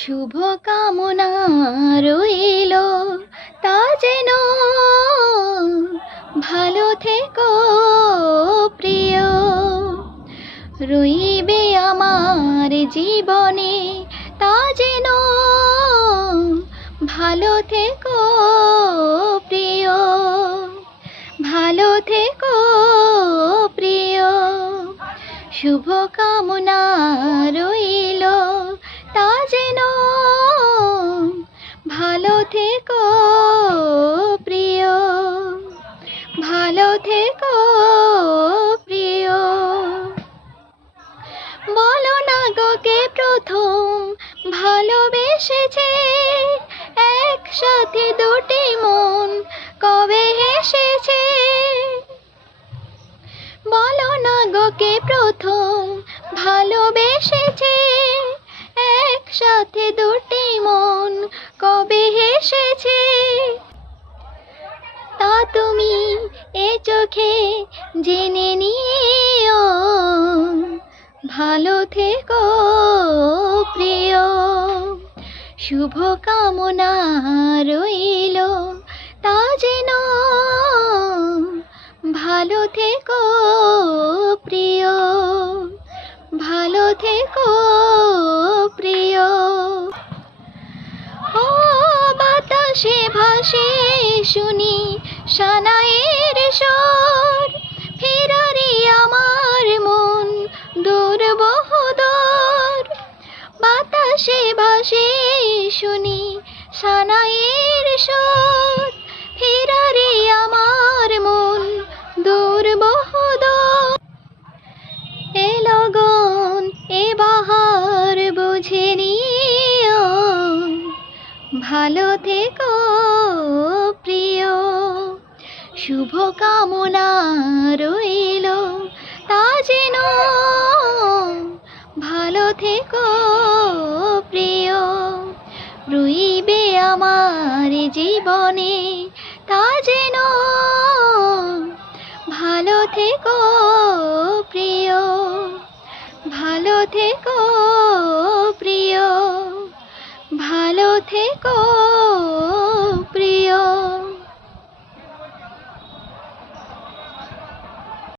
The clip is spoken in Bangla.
শুভ কামনা রইল তা যেন ভালো থেকো প্রিয়, রইবে আমার জীবনে তা যেন ভালো থেকো প্রিয়, ভালো থেকো প্রিয়। শুভ কামনা রইল তা যেন ভালো থেকো প্রিয়, ভালো থেকো প্রিয়। বলো না গো কে প্রথম ভালোবেসেছে, একসাথে দুটি মন কবে হেসেছে। বলো না গো কে প্রথম ভালোবেসেছে, একসাথে দুটি মন কবে হেসেছে। তা তুমি এ চোখে জেনে নিও, ভালো থেকো প্রিয়। শুভ কামনা রইল তা যেন ভালো থেকো প্রিয়, ভালো থেকো প্রিয়। ও বাতাসে ভাসে শুনি সানাইয়ের স্বর, ফেরারি আমার মন দূর বহুদূর। বাতাসে ভাসে শুনি সানাইয়ের স্বর, ফেরারি আমার মন দূর বহুদূর। এ লগন এ বাহার বুঝে নিও, ভালো থেকো প্রিয়। শুভ কামনা রইল তা যেন ভালো থেকো প্রিয়, রইবে আমার জীবনে তা যেন ভালো থেকো প্রিয়, ভালো থেকো প্রিয়, ভালো থেকো।